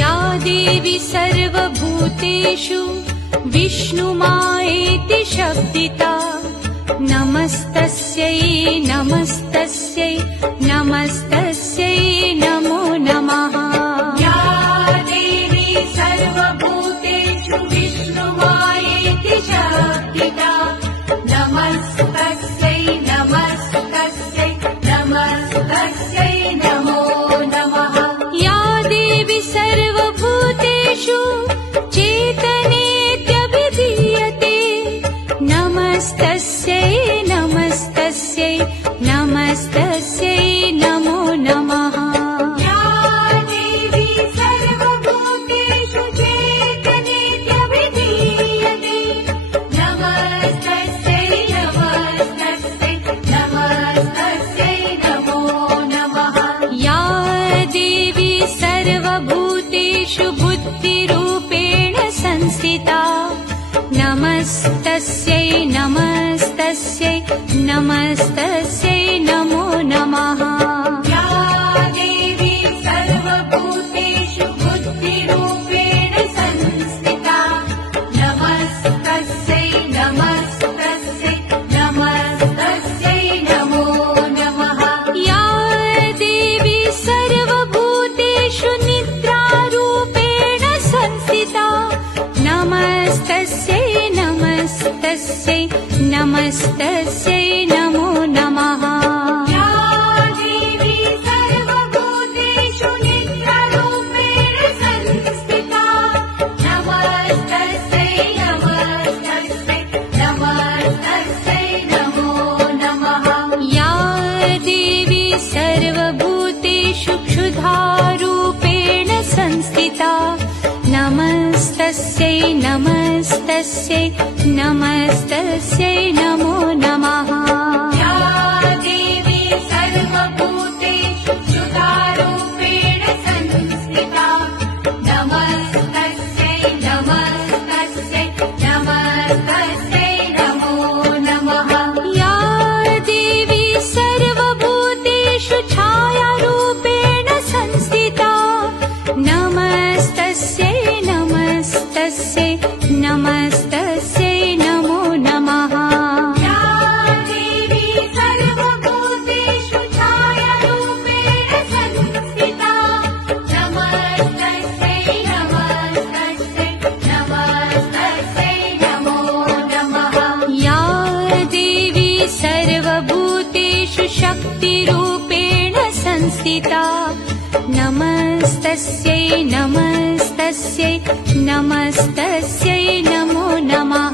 या देवी सर्वभूतेषु विष्णुमायेति शब्दिता नमस्तस्यै नमस्तस्यै नमस्तस्यै नमो नमः। या देवी सर्वभूतेषु विष्णुमायेति शब्दिता नमस्तस्यै नमस्तस्यै नमस्तस्यै नमो नमः। या देवी सर्वभूतेषु चेतनेत्यभिधीयते नमस्तस्यै नमस्तस्यै नमस्तस्यै नमो नमः। या देवी सर्वभूतेषु चेतनेत्यभिधीयते नमस्तस्यै नमस्तस्यै नमस्तस्यै नमो नमः। या देवी सर्वभूतेषु बुद्धिरूपेण संस्थिता नमस्तस्यै नमस्तस्यै नमस्तस्यै नमो नमः। या देवी सर्वभूतेषु बुद्धिरूपेण संस्थिता नमस्तस्यै नमस्तस्यै नमस्तस्यै नमो नमः। या देवी सर्वभूतेषु निद्रारूपेण संस्थिता नमस्तस्यै नमस्तस्यै नमस्तस्यै नमो नमः। या देवी सर्वभूतेषु निद्रारूपेण संस्थिता नमस्तस्यै नमस्तस्यै नमस्तस्यै नमो नमः। या देवी सर्वभूतेषु क्षुधारूपेण संस्थिता नमस्तस्यै नमस्तस्यै नमस्तस्यै नमो नमः। या देवी सर्वभूतेषु क्षुधारूपेण संस्थिता नमस्तस्यै नमस्तस्यै नमस्तस्यै नमो नमः। या देवी सर्वभूतेषु छायारूपेण संस्थिता नमस्तस्यै नमस्तस्यै नमस्तस्यै नमो नमः। या देवी सर्वभूतेषु छायारूपेण संस्थिता नमस्तस्यै नमस्तस्यै नमस्तस्यै नमो नमः। या देवी सर्वभूतेषु शक्तिरूपेण संस्थिता नमस्तस्यै नमस्तस्यै नमस्तस्यै नमो नमः।